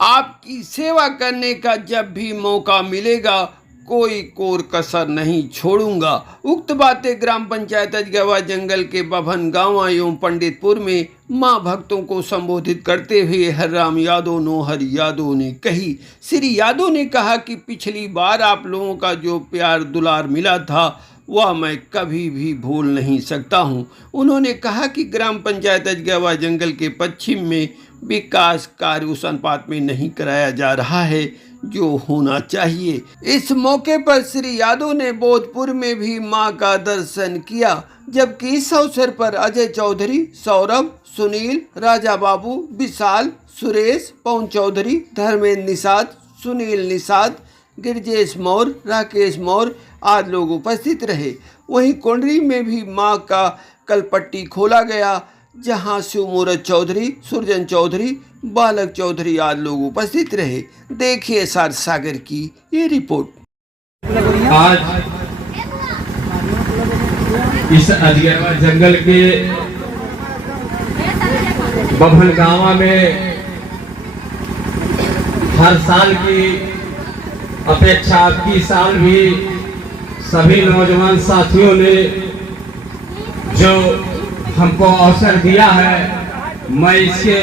आपकी सेवा करने का जब भी मौका मिलेगा कोई कोर कसर नहीं छोड़ूंगा। उक्त बातें ग्राम पंचायत अजगवा जंगल के बभन गांव एवं पंडितपुर में मां भक्तों को संबोधित करते हुए हरराम यादव नौहर यादव ने कही। श्री यादव ने कहा कि पिछली बार आप लोगों का जो प्यार दुलार मिला था वह मैं कभी भी भूल नहीं सकता हूं। उन्होंने कहा कि ग्राम पंचायत अजगवा जंगल के पश्चिम में विकास कार्य उस अनुपात में नहीं कराया जा रहा है जो होना चाहिए। इस मौके पर श्री यादव ने बोधपुर में भी मां का दर्शन किया, जबकि इस अवसर पर अजय चौधरी, सौरभ, सुनील, राजा बाबू, विशाल, सुरेश, पवन चौधरी, धर्मेंद्र निषाद, सुनील निषाद, गिरजेश मौर्य, राकेश मौर्य आदि लोग उपस्थित रहे। वहीं कोंडरी में भी मां का कलपट्टी खोला गया, जहां शिवमूरत चौधरी, सुरजन चौधरी, बालक चौधरी आदि लोग उपस्थित रहे। देखिए सार सागर की ये रिपोर्ट। आज इस अजगवा जंगल के बभन गांव में हर साल की अपेक्षा की साल भी सभी नौजवान साथियों ने जो हमको अवसर दिया है, मैं इसके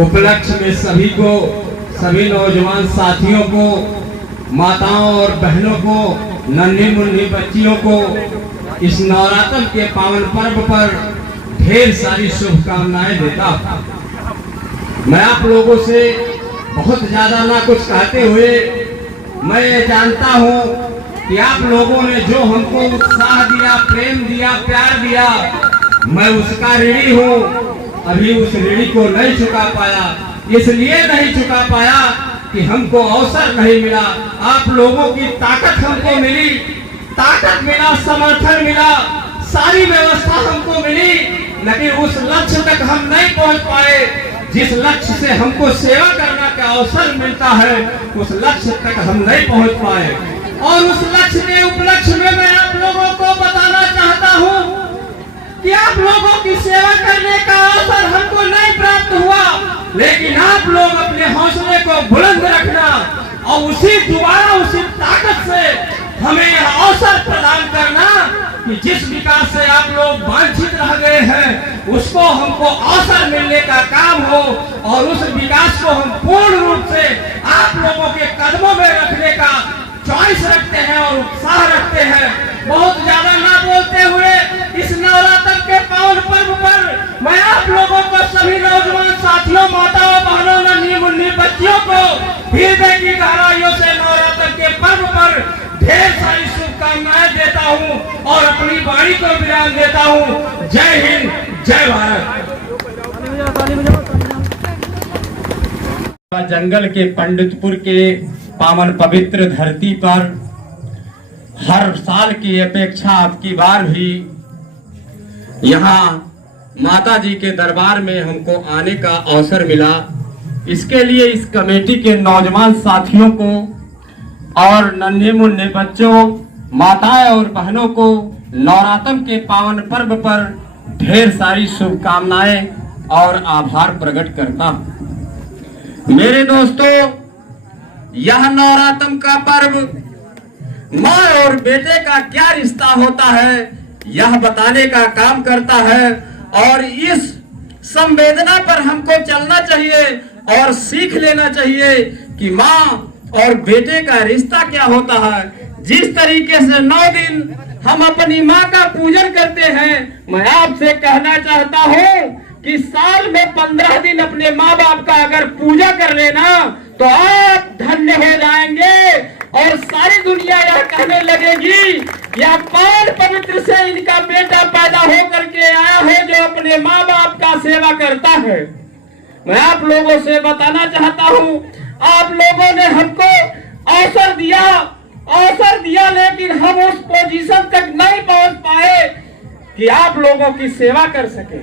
उपलक्ष्य में सभी नौजवान साथियों को, माताओं और बहनों को, नन्ही मुन्नी बच्चियों को इस नवरात्र के पावन पर्व पर ढेर सारी शुभकामनाएं देता हूं। मैं आप लोगों से बहुत ज्यादा ना कुछ कहते हुए मैं ये जानता हूं कि आप लोगों ने जो हमको उत्साह दिया, प्रेम दिया, प्यार दिया, मैं उसका ऋणी हूँ। अभी उस ऋणी को नहीं चुका पाया, इसलिए नहीं चुका पाया कि हमको अवसर नहीं मिला। आप लोगों की ताकत हमको मिली, ताकत मिला, समर्थन मिला, सारी व्यवस्था हमको मिली, लेकिन उस लक्ष्य तक हम नहीं पहुंच पाए। जिस लक्ष्य से हमको सेवा करने का अवसर मिलता है, उस लक्ष्य तक हम नहीं पहुंच पाए। और उस लक्ष्य के उपलक्ष्य में मैं आप लोगों को बताना चाहता हूं कि आप लोगों की सेवा करने का अवसर हमको नहीं प्राप्त हुआ, लेकिन आप लोग अपने हौसले को बुलंद रखना और उसी ताकत से हमें यह अवसर प्रदान करना कि जिस विकास से आप लोग वांछित रह गए हैं उसको हमको अवसर मिलने का काम हो, और उस विकास को हम पूर्ण रूप से आप लोगों के कदमों में रखने का चॉइस रखते हैं और उत्साह रखते हैं। बहुत ज्यादा ना बोलते हुए इस नवरात्र के पावन पर्व पर मैं आप लोगों को, सभी नौजवान साथियों, माताओं, बहनों, नन्ही मुन्नी बच्चियों को हृदय की गहराइयों से नवरात्र के पर्व पर ढेर सारी शुभकामनाएं देता हूं और अपनी वाणी को विराम देता हूं। जय हिंद, जय भारत। जंगल के पंडितपुर के पावन पवित्र धरती पर हर साल की अपेक्षा अब की बार भी यहाँ माता जी के दरबार में हमको आने का अवसर मिला। इसके लिए इस कमेटी के नौजवान साथियों को और नन्हे मुन्ने बच्चों, माताएं और बहनों को नवरात्र के पावन पर्व पर ढेर सारी शुभकामनाएं और आभार प्रकट करता हूं। मेरे दोस्तों, यह नवरात्र का पर्व माँ और बेटे का क्या रिश्ता होता है यह बताने का काम करता है, और इस संवेदना पर हमको चलना चाहिए और सीख लेना चाहिए कि माँ और बेटे का रिश्ता क्या होता है। जिस तरीके से 9 दिन हम अपनी माँ का पूजन करते हैं, मैं आपसे कहना चाहता हूँ कि साल में 15 दिन अपने माँ बाप का अगर पूजा कर लेना तो आप धन्य हो जाएंगे और सारी दुनिया यह कहने लगेगी यह कौन पवित्र से इनका बेटा पैदा हो करके आया है जो अपने माँ बाप का सेवा करता है। मैं आप लोगों से बताना चाहता हूँ, आप लोगों ने हमको अवसर दिया लेकिन हम उस पोजीशन तक नहीं पहुंच पाए कि आप लोगों की सेवा कर सके,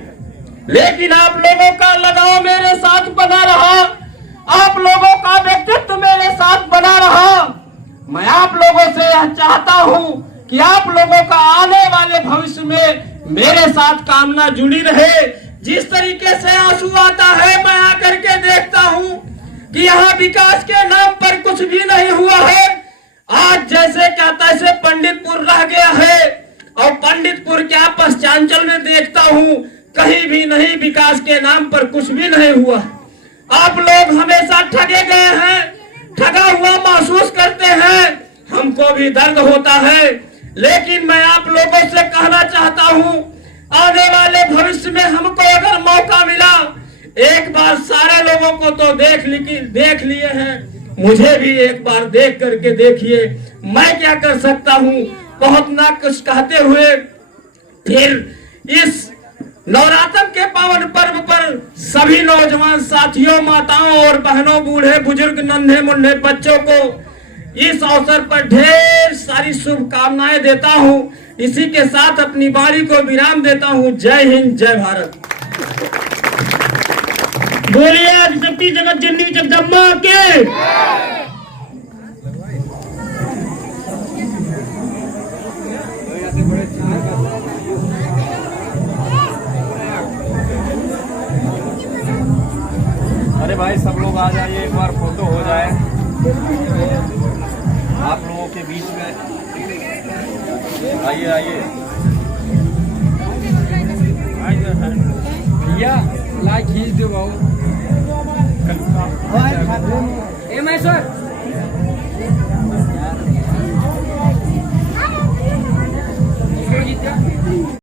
लेकिन आप लोगों का लगाव मेरे साथ बना रहा, आप लोगों का व्यक्तित्व मेरे साथ बना रहा। मैं आप लोगों से यह चाहता हूं कि आप लोगों का आने वाले भविष्य में मेरे साथ कामना जुड़ी रहे। जिस तरीके से आंसू आता है, मैं आकर के देखता हूं कि यहाँ विकास के नाम पर कुछ भी नहीं हुआ है। आज जैसे क्या तैसे पंडितपुर रह गया है और पंडितपुर क्या पश्चिमांचल में देखता हूँ कहीं भी नहीं, विकास के नाम पर कुछ भी नहीं हुआ। आप लोग हमेशा ठगे गए हैं, ठगा हुआ महसूस करते हैं, हमको भी दर्द होता है। लेकिन मैं आप लोगों से कहना चाहता हूँ, आने वाले भविष्य में हमको अगर मौका मिला, एक बार सारे लोगों को तो देख लिए हैं, मुझे भी एक बार देख करके देखिए। मैं क्या कर सकता हूँ, बहुत ना कुछ कहते हुए फिर इस नवरात्र के पावन पर्व पर सभी नौजवान साथियों, माताओं और बहनों, बूढ़े बुजुर्ग, नन्हे मुन्ने बच्चों को इस अवसर पर ढेर सारी शुभकामनाएं देता हूं। इसी के साथ अपनी वाणी को विराम देता हूं। जय हिंद, जय भारत। बोलिए आदिशक्ति जगत जननी जगदम्बा के। अरे भाई सब लोग आ जाइए, एक बार फोटो हो जाए आप लोगों के बीच में। आइए आइए भैया, ला खींच दो भाऊ।